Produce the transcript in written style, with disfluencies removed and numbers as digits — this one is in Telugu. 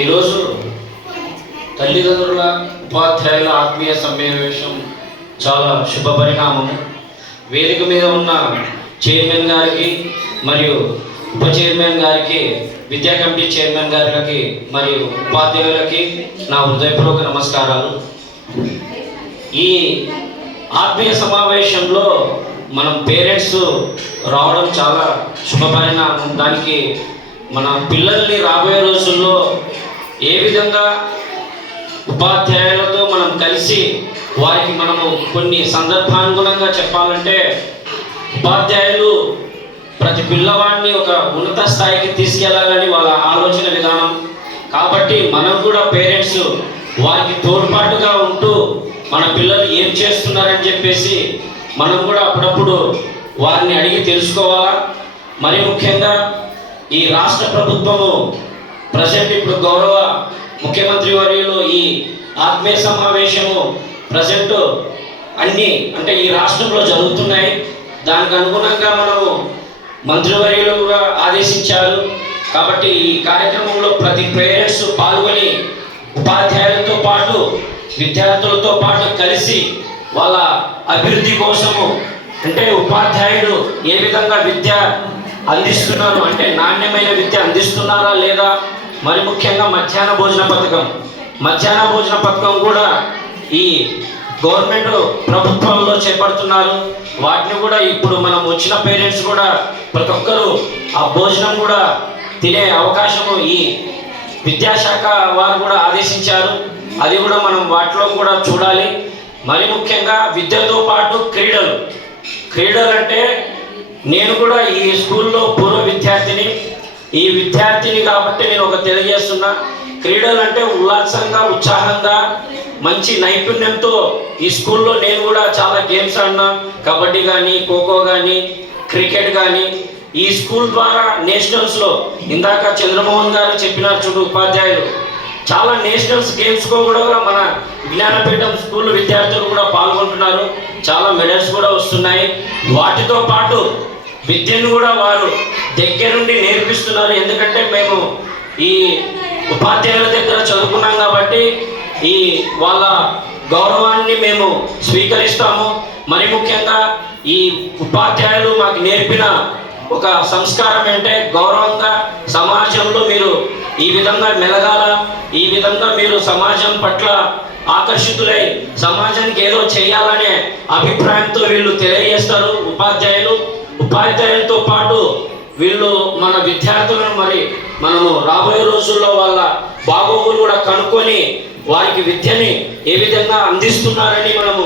ఈరోజు తల్లిదండ్రుల ఉపాధ్యాయుల ఆత్మీయ సమావేశం చాలా శుభ పరిణామం. వేదిక మీద ఉన్న చైర్మన్ గారికి మరియు ఉప చైర్మన్ గారికి, విద్యా కమిటీ చైర్మన్ గారికి మరియు ఉపాధ్యాయులకి నా హృదయపూర్వక నమస్కారాలు. ఈ ఆత్మీయ సమావేశంలో మనం పేరెంట్స్ రావడం చాలా శుభ పరిణామం. దానికి మన పిల్లల్ని రాబోయే రోజుల్లో ఏ విధంగా ఉపాధ్యాయులతో మనం కలిసి వారికి మనము కొన్ని సందర్భానుగుణంగా చెప్పాలంటే, ఉపాధ్యాయులు ప్రతి పిల్లవాడిని ఒక ఉన్నత స్థాయికి తీసుకెళ్లాలని వాళ్ళ ఆలోచన విధానం. కాబట్టి మనం కూడా పేరెంట్స్ వారికి తోడ్పాటుగా ఉంటూ మన పిల్లలు ఏం చేస్తున్నారని చెప్పేసి మనం కూడా అప్పుడప్పుడు వారిని అడిగి తెలుసుకోవాలా. మరి ముఖ్యంగా ఈ రాష్ట్ర ప్రభుత్వము ప్రజెంట్ ఇప్పుడు గౌరవ ముఖ్యమంత్రి వర్యులు ఈ ఆత్మీయ సమావేశము ప్రజెంట్ అన్నీ అంటే ఈ రాష్ట్రంలో జరుగుతున్నాయి. దానికి అనుగుణంగా మనము మంత్రివర్యులు కూడా ఆదేశించారు. కాబట్టి ఈ కార్యక్రమంలో ప్రతి పేరెంట్స్ పాల్గొని ఉపాధ్యాయులతో పాటు విద్యార్థులతో పాటు కలిసి వాళ్ళ అభివృద్ధి కోసము, అంటే ఉపాధ్యాయులు ఏ విధంగా విద్య అందిస్తున్నారు, అంటే నాణ్యమైన విద్య అందిస్తున్నారా లేదా, మరి ముఖ్యంగా మధ్యాహ్న భోజన పథకం కూడా ఈ గవర్నమెంట్ ప్రభుత్వంలో చేపడుతున్నారు. వాటిని కూడా ఇప్పుడు మనం వచ్చిన పేరెంట్స్ కూడా ప్రతి ఒక్కరూ ఆ భోజనం కూడా తినే అవకాశము ఈ విద్యాశాఖ వారు కూడా ఆదేశించారు. అది కూడా మనం వాటిలో కూడా చూడాలి. మరి ముఖ్యంగా విద్యతో పాటు క్రీడలు అంటే నేను కూడా ఈ స్కూల్లో పూర్వ విద్యార్థిని కాబట్టి నేను ఒక తెలియజేస్తున్నా. క్రీడలు అంటే ఉల్లాసంగా, ఉత్సాహంగా, మంచి నైపుణ్యంతో ఈ స్కూల్లో నేను కూడా చాలా గేమ్స్ ఆడినా. కబడ్డీ కానీ, ఖోఖో కానీ, క్రికెట్ కానీ. ఈ స్కూల్ ద్వారా నేషనల్స్లో ఇందాక చంద్రమోహన్ గారు చెప్పినారు చూడు, ఉపాధ్యాయులు చాలా నేషనల్స్ గేమ్స్లో కూడా మన జ్ఞానపీఠం స్కూల్ విద్యార్థులు కూడా పాల్గొంటున్నారు. చాలా మెడల్స్ కూడా వస్తున్నాయి. వాటితో పాటు విద్యను కూడా వారు దగ్గరుండి నేర్పిస్తున్నారు. ఎందుకంటే మేము ఈ ఉపాధ్యాయుల దగ్గర చదువుకున్నాం కాబట్టి ఈ వాళ్ళ గౌరవాన్ని మేము స్వీకరిస్తాము. మరి ముఖ్యంగా ఈ ఉపాధ్యాయులు మాకు నేర్పిన ఒక సంస్కారం అంటే గౌరవంగా సమాజంలో మీరు ఈ విధంగా మెలగాల, ఈ విధంగా మీరు సమాజం పట్ల ఆకర్షితులై సమాజానికి ఏదో చేయాలనే అభిప్రాయంతో వీళ్ళు తెలియజేస్తారు. ఉపాధ్యాయులతో పాటు వీళ్ళు మన విద్యార్థులను మరి మనము రాబోయే రోజుల్లో వాళ్ళ బాగోగులు కూడా కనుక్కొని వారికి విద్యని ఏ విధంగా అందిస్తున్నారని మనము